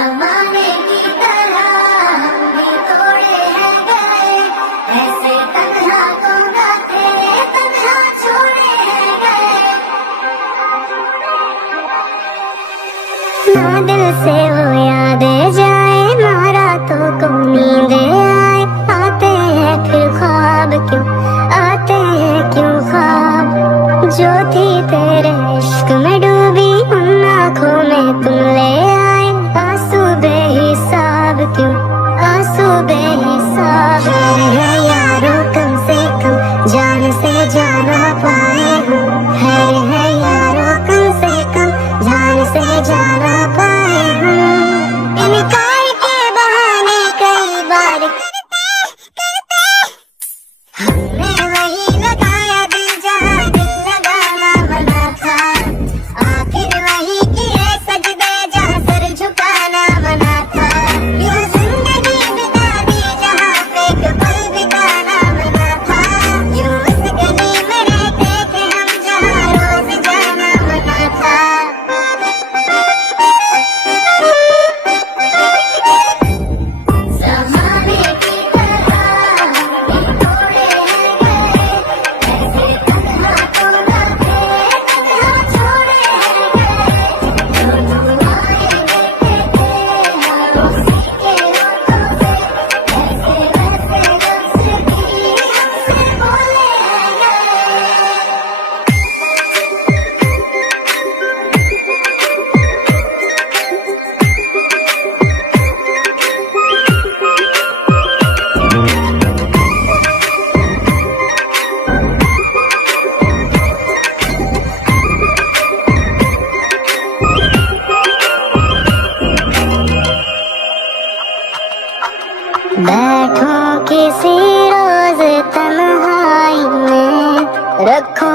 जमाने की तरह हम भी तोड़े हैं गए, ऐसे तन्हा तो ना थे, तन्हा छोड़े हैं गए। ना दिल से वो यादें जाए, ना रातों को नींदे आए, आते हैं फिर ख्वाब क्यों, आते हैं क्यों ख्वाब। जो थी तेरे इश्क में डूबी, उन आँखों में तुम ले आए, आंसू बेहिसाब क्यों, आंसू बेहिसाब। है यारों कम से कम जान से जाना पाए हम, है यारों कम से कम जान से जाना पाए हम। इनकार के बहाने कई बार हमने वही लगाया दिल जहाँ दिल लगाना मना था, आखिर वही किए सजदे जहाँ सर झुकाना मना था। यूं जिंदगी बिता दी जहाँ पे एक पल बिताना मना था, यूं उस गली में रहते थे हम जहाँ रोज जाना मना था। ज़माने की तरह हम भी तोड़े हैं गए, ऐसे तन्हा तो ना थे, तन्हा छोड़े हैं गए। जो दुआएं देते थे हम उसी के होठों से, ऐसे वैसे लफ्ज़ भी हमसे बोले हैं गए। बैठो किसी रोज तन्हाई में, रखो